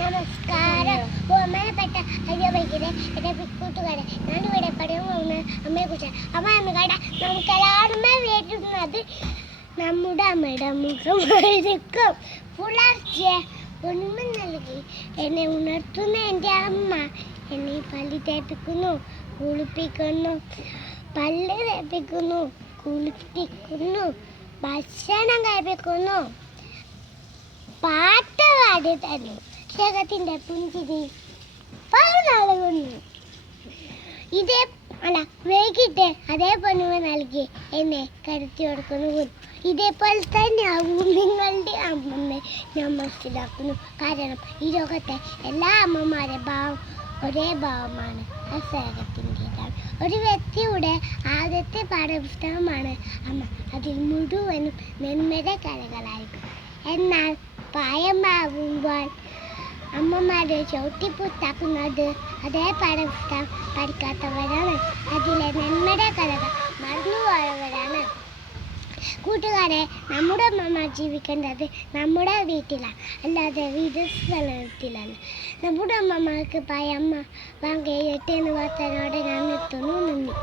നമസ്കാരം. ബഹുമാനപ്പെട്ട അധ്യാപകരെ, എൻ്റെ കൂട്ടുകാരെ, ഞാനിവിടെ പറയാൻ പോകുന്ന അമ്മയെക്കുറിച്ച്. അമ്മ എന്ന് കേട്ടാൽ നമുക്ക് എല്ലാവരും വേണ്ടുന്നത് നമ്മുടെ അമ്മയുടെ മുഖമായിരിക്കും. പുലർച്ചെ ഉണ്മ നൽകി എന്നെ ഉണർത്തുന്ന എൻ്റെ അമ്മ എന്നെ പല്ല് തേപ്പിക്കുന്നു, കുളിപ്പിക്കുന്നു, പല്ല് തേപ്പിക്കുന്നു, കുളിപ്പിക്കുന്നു, ഭക്ഷണം കഴിപ്പിക്കുന്നു, പാട്ട് പാടി തന്നു, ശേഖത്തിന്റെ പുഞ്ചിരി നൽകുന്നു. വൈകിട്ട് അതേ പൊന്നുമ നൽകി എന്നെ കരുത്തി കൊടുക്കുന്നു. ഇതേപോലെ തന്നെയാവും നിങ്ങളുടെ അമ്മമ്മ ഞാൻ മനസ്സിലാക്കുന്നു. കാരണം ഈ ലോകത്തെ എല്ലാ അമ്മമാരെ ഭാവം ഒരേ ഭാവമാണ്, ആ സ്നേഹത്തിൻ്റെതാണ്. ഒരു വ്യക്തിയുടെ ആദ്യത്തെ പാഠപുസ്തകമാണ് അമ്മ. അതിൽ മുഴുവനും നന്മയുടെ കഥകളായിരിക്കും. എന്നാൽ പ്രായമാകുമ്പോൾ അമ്മമാരെ ചവിട്ടിപ്പൂത്താക്കുന്നത് അതേ പാഠപുസ്തകം പഠിക്കാത്തവരാണ്. അതിലെ നന്മയുടെ കഥകൾ മറന്നുപോയവരാണ്. കൂട്ടുകാരെ, നമ്മുടെ അമ്മമാർ ജീവിക്കേണ്ടത് നമ്മുടെ വീട്ടിലാണ്, അല്ലാതെ വിദേശ സ്ഥലത്തിലല്ല. നമ്മുടെ അമ്മമാർക്ക് അമ്മ വാങ്ങ 8 എന്ന് പറഞ്ഞോടെ ഞാൻ നിർത്തുന്നു. നന്ദി.